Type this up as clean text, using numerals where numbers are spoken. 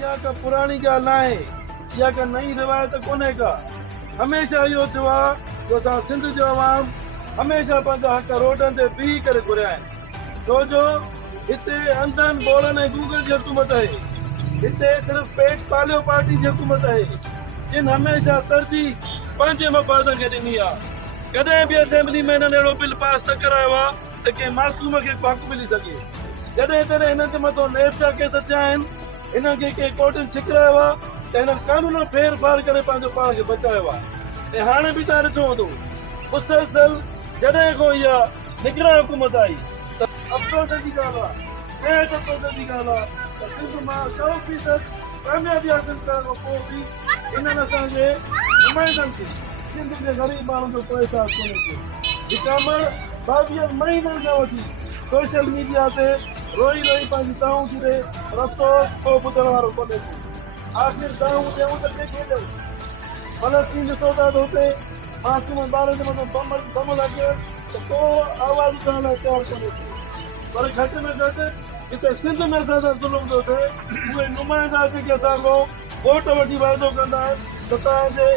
इहा का पुराणी ॻाल्हि न आहे, इहा का नई रिवायत कोन्हे का। हमेशह इहो थियो आहे जो असां सिंध जो अवाम हमेशह पंहिंजा हक़ रोडनि ते बीही करे घुरिया आहिनि, छो जो हिते अंधनि बोड़नि ऐं गूंगनि जी हुकूमत आहे। हिते सिर्फ़ु पेट पालियो पार्टी जी हुकूमत आहे, जिन हमेशह तरजीह पंहिंजे मफ़ादनि खे ॾिनी आहे। कॾहिं बि असेंबली में हिननि अहिड़ो बिल पास न करायो आहे त कंहिं मासूम खे हक़ मिली सघे। जॾहिं तॾहिं हिननि जे मथां नेब जा केस थिया आहिनि, हिननि खे कंहिं कोर्टनि छिकरायो आहे त हिननि कानून फेर फार करे पंहिंजो पाण खे बचायो आहे। ऐं हाणे बि तव्हां ॾिठो हूंदो, मुसलसल जॾहिं खां इहा निगरान हुकूमत आई त अफ़सोस जी ॻाल्हि आहे, बेहद अफ़सोस जी ॻाल्हि आहे त सिंध मां 100% कामयाबी हासिल करण खां पोइ बि हिननि असांजे नुमाइंदनि खे सिंध जे ग़रीब माण्हुनि जो कोई एहसासु कोन्हे कयो। हिकामण 22 महीननि खां वठी सोशल मीडिया ते रोई रोई पंहिंजी दाऊं थी रहे, पर अफ़सोस को ॿुधण वारो कोन्हे को। आख़िर दाऊं ॾियूं त कंहिंखे ॾियूं? फलस्तीन ॾिसो था त हुते मासूम ॿारनि जे मथां बम लॻे त को आवाज़ उथण लाइ तयारु कोन्हे को। पर घटि में घटि जिते सिंध में असां सां ज़ुल्म थो थिए, उहे नुमाइंदा जेके असां खां वोट वठी वाइदो कंदा आहिनि त तव्हांजे